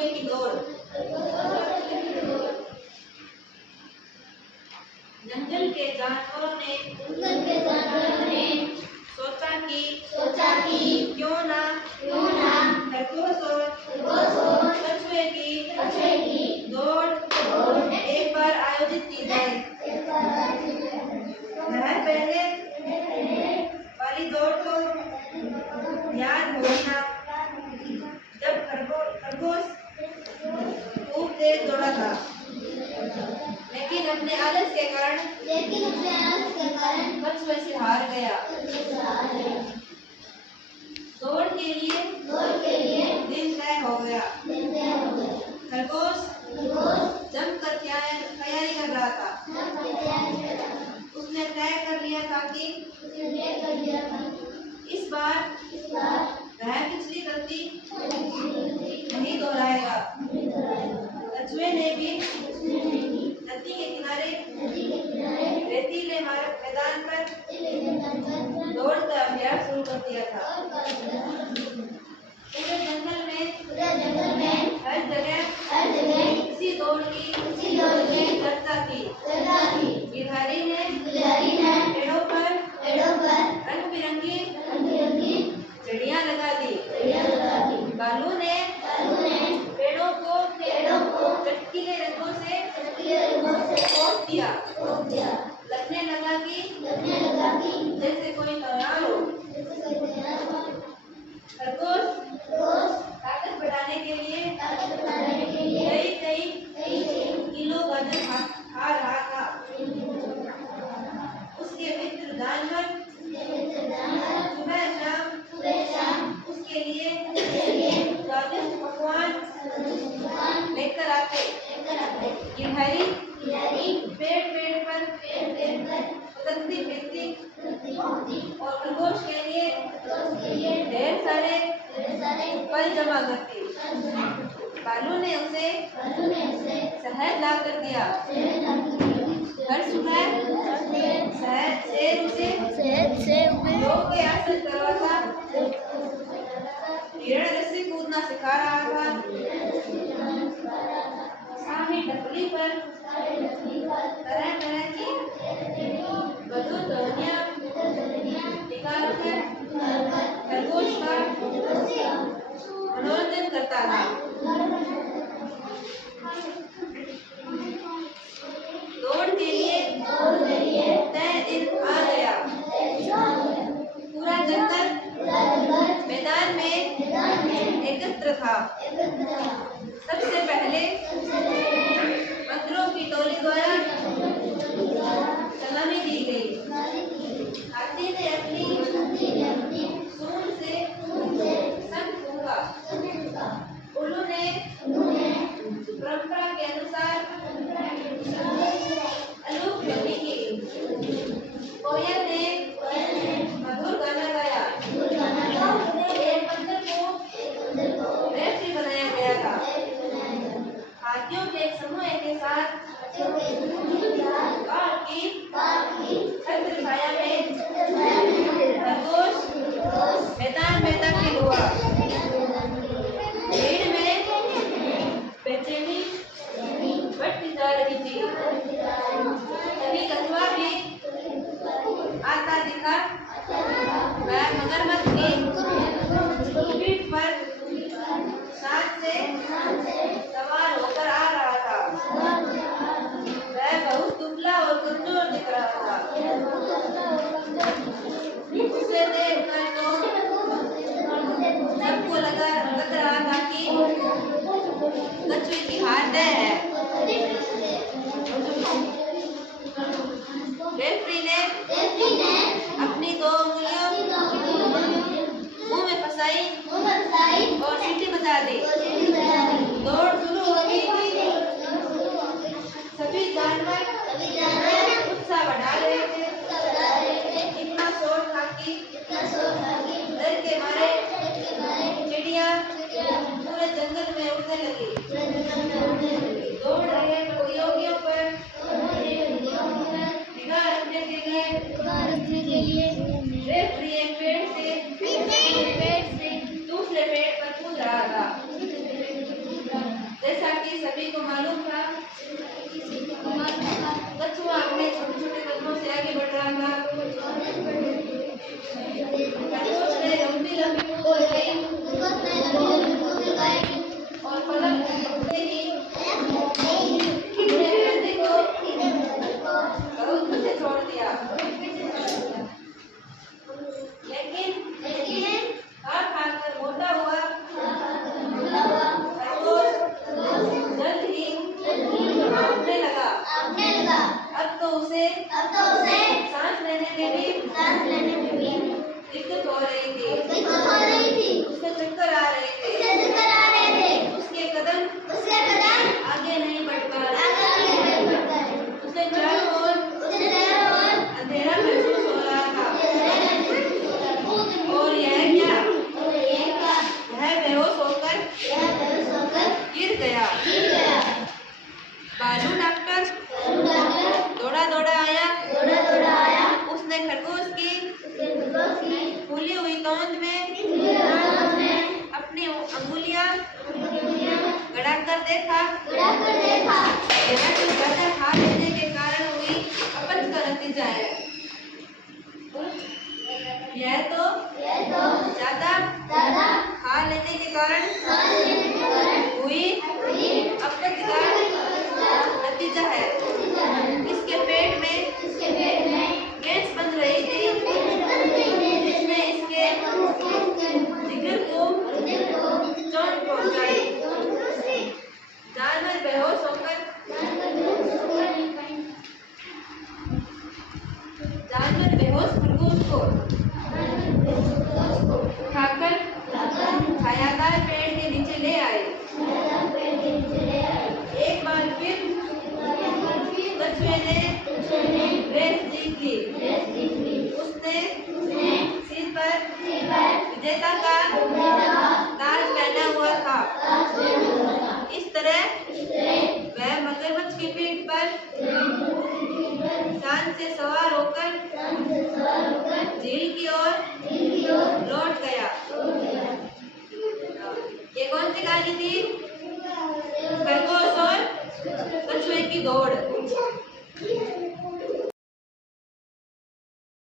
कछुए की दौड़। जंगल के जानवरों ने सोचा कि क्यों ना खरगोश और कछुए की दौड़ एक बार आयोजित की जाए। वह पहले वाली दौड़ तो याद होगी ना, जब खरगोश खूब तेज दौड़ा था, लेकिन अपने आलस के कारण कछुए से हार गया। दौड़ के लिए दिन तय हो गया। खरगोश जमकर तैयारी कर रहा था। उसने तय कर लिया था कि इस बार वह पिछली गलती नहीं दोहराएगा। कछुए ने भी नदी के किनारे रेतीले मैदान पर दौड़ का अभ्यास शुरू कर दिया था। पूरे जंगल में हर जगह इसी दौड़ की चर्चा थी। गिरधारी ने पेड़ों पर रंग बिरंगी चिड़ियां लगा दी। बालू ने पेड़ों को चटकीले रंगों से पोत दिया। लगने लगा कि जैसे कोई त्योहार हो। खरगोश ताकत बढ़ाने के लिए कई किलो वजन खा रहा था। उसके मित्र जानवर सुबह शाम उसके लिए स्वादिष्ट पकवान लेकर आते। गिरधारी पेड़ पर पतंगी फेंकती और खरगोश के लिए ढेर सारे फल जमा करती। बालू ने उसे शहद ला कर दिया। हर सुबह शेर उसे योग के आसन करवाता। हिरण रस्सी कूदना सिखा रहा था। सामी टपली पर तरह की मधुर ध्वनियां निकालकर खरगोश का मनोरंजन करता था। दौड़ के लिए तय दिन आ गया। पूरा जंगल मैदान में एकत्र था। सबसे पहले मंत्रों की टोली द्वारा सलामी दी गई। हाथी ने अपनी सूंड से शंख फूंका। उल्लू ने परंपरा के अनुसार अलूप ध्वनि की। कोयल ने मधुर गाना गाया। एक बंदर को रेफरी बनाया गया था। हाथियों के एक समूह के साथ छत्र छाया में खरगोश मैदान में दाखिल हुआ। भीड़ में बेचैनी बढ़ती जा रही थी। तभी कछुआ भी आता दिखा। वह मगरमच्छ की पीठ पर शान से सवार होकर आ रहा था। वह बहुत दुबला और कमजोर दिख रहा था। उसे देखकर तो सबको लग रहा था कि कछुए की हार तय है। रेफरी ने अपनी 2 उंगलियों मुंह में फंसाई और सीटी बजा दी। दौड़ शुरू हो गई थी। सभी जानवर उत्साह बढ़ा रहे थे। इतना शोर था कि डर के मारे चिड़िया पूरे जंगल में उड़ने लगी। दौड़ रहे प्रतियोगियों पर निगाह रखने के लिए रेफरी एक पेड़ से दूसरे पेड़ पर कूद रहा था। कि सभी को मालूम था कछुआ अपने छोटे छोटे कदमों से आगे बढ़ रहा था। खरगोश ने लंबी लंबी कूद लगाई और पलक झपकते ही अपने बेटे को बहुत पीछे छोड़ दिया। लेकिन खा खाकर मोटा हुआ खरगोश जल्द ही भागने लगा। अब तो उसे सांस लेने में भी दिक्कत हो रही थी। उसके चक्कर आ रहे थे। उसके कदम आगे नहीं बढ़ पा रहे। उसे चारों ओर अंधेरा महसूस हो रहा था। और यह क्या? वह बेहोश होकर गिर गया। बालू डॉक्टर दौड़ा आया। उसने खरगोश की फूली हुई तोंद में अपनी अंगुलियां गड़ाकर देखा। यह कुछ ज्यादा खा लेने के कारण हुई अपच का नतीजा है। यह तो ज्यादा खा लेने के कारण हुई अपच का नतीजा है। इसके पेट में गैस बन रही थी जिसने इसके जिगर को चोट पहुंचाई। जानवर बेहोश होकर खरगोश को उठाकर छायादार पेड़ के नीचे ले आए। एक बार फिर कछुए ने रेस जीत ली। उसने सिर पर विजेता का ताज पहना हुआ था। इस तरह वह मगरमच्छ की पीठ पर शान से सवार होकर झील की ओर लौट गया। ये कौन सी कहानी थी? खरगोश और कछुए की दौड़।